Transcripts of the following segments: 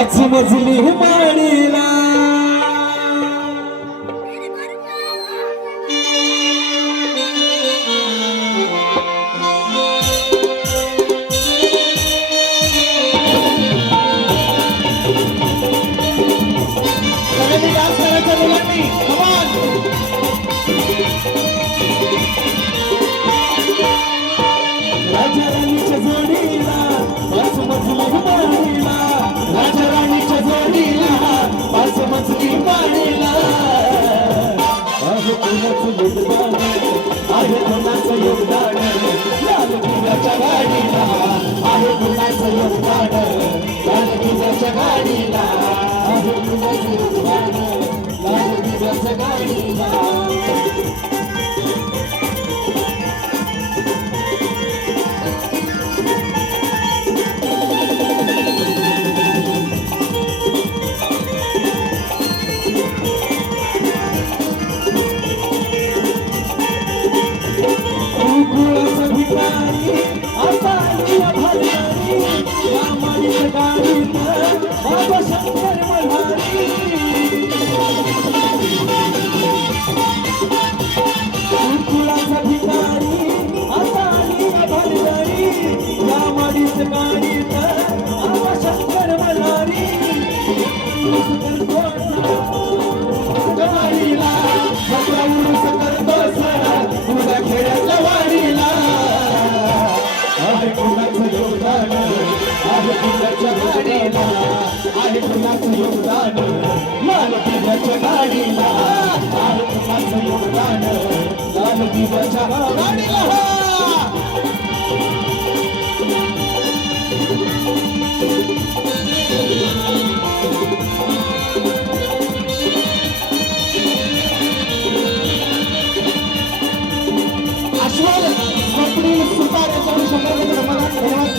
पाच मजली माडीला सगळ्यांनी डान्स करायचा मुलांनी कमान राजा राणीच्या जोडीला पाच मजली माडीला राजा राणीच्या जोडीला पाच मजली माडीला आहे कोणाचं योगदान आहे कोणाचं योगदान लाल दिव्याच्या गाडीला आहे कोणाचं योगदान लाल दिव्याच्या गाडीला आहे कोणाचं योगदान लाल दिव्याच्या गाडीला आहे कुणाचं योगदान लाल दिव्याच्या गाडीला आहे कुणाचं योगदान लाल दिव्याच्या गाडीला अश्वल स्वप्नील सुतार यांच्याकडून 100 रुपये धन्यवाद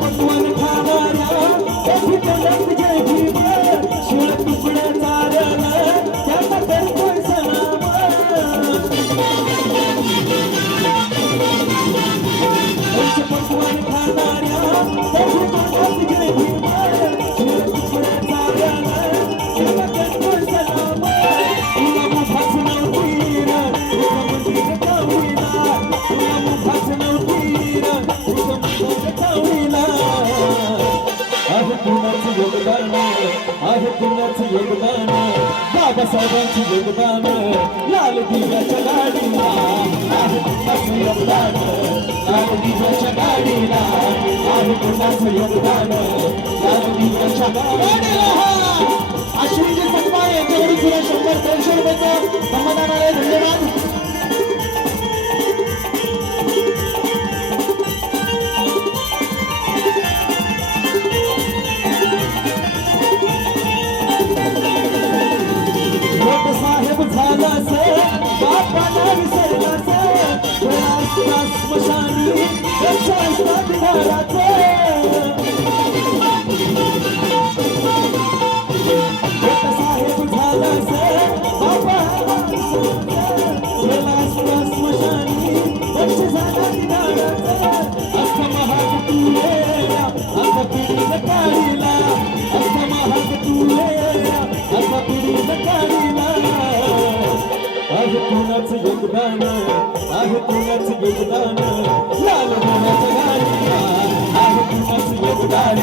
पटवून खाणाऱ्या कधी जय भीम शिळ तुकडे चाऱ्याला त्याचा करतोय सलाम पटवून खाणाऱ्या कधी जय भीम शिळ तुकडे चाऱ्याला त्याचा करतोय सलाम तुला मुखाच नव्हती र तुझं कावडीला तुला मुखाच नव्हती र तुझं कावडीला आहे कुणाचं योगदान आहे कुणाचं योगदान बाबासाहेबांचं योगदान लाल दिव्याच्या गाडीला आहे कुणाचं योगदान लाल दिव्याच्या गाडीला आहे कुणाचं योगदान लाल दिव्याच्या गाडीला अश्विनी सतपाळे यांच्याकडून सुद्धा 100-200 रुपयाचं समाधान आहे धन्यवाद साहेब झालास बापाला विसरलास स्मशानी रक्षास्तात घराचं साहेब झालास बापाला विसरलास स्मशानी रक्षास्तात घराचं अस्त महाग तुलेल्या असा पिढीला काढीला अस्त महाग तुलेल्या असा पिढीला काढीला आहे कुणाचं योगदान आहे कुणाचं योगदान लाल दिव्याच्या गाडीला आहे कुणाचं योगदान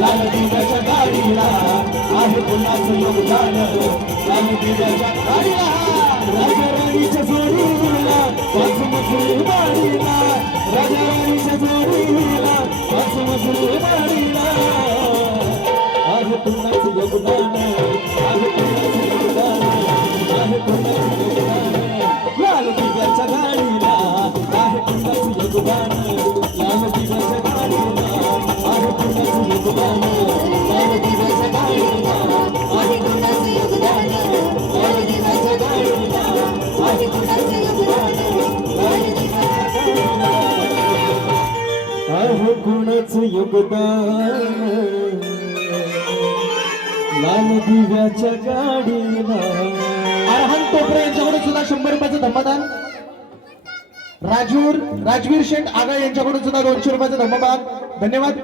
लाल दिव्याच्या गाडीला आहे कुणाचं योगदान लाल दिव्याच्या गाडीला राजा राणीच्या जोडीला पाच मजली माडीला राजा राणीच्या जोडीला पाच मजली माडीला आहे कुणाचं योगदान आहे कुणाचं योगदान आहे कुणाचं योगदान लाल दिव्याच्या गाडीला आहे कुणाचं योगदान लाल दिव्याच्या गाडीला आहे कुणाचं योगदान लाल दिव्याच्या गाडीला आहे कुणाचं योगदान लाल दिव्याच्या गाडीला आहे कुणाचं योगदान लाल दिव्याच्या गाडीला आहे कुणाचं योगदान लाल दिव्याच्या गाडीला. अरहंत टोपरे यांच्याकडून सुद्धा 100 रुपयाचं धम्मदान. राजवीर शेठ आगा यांच्याकडून सुद्धा 200 रुपयाचा धम्मभाग. धन्यवाद.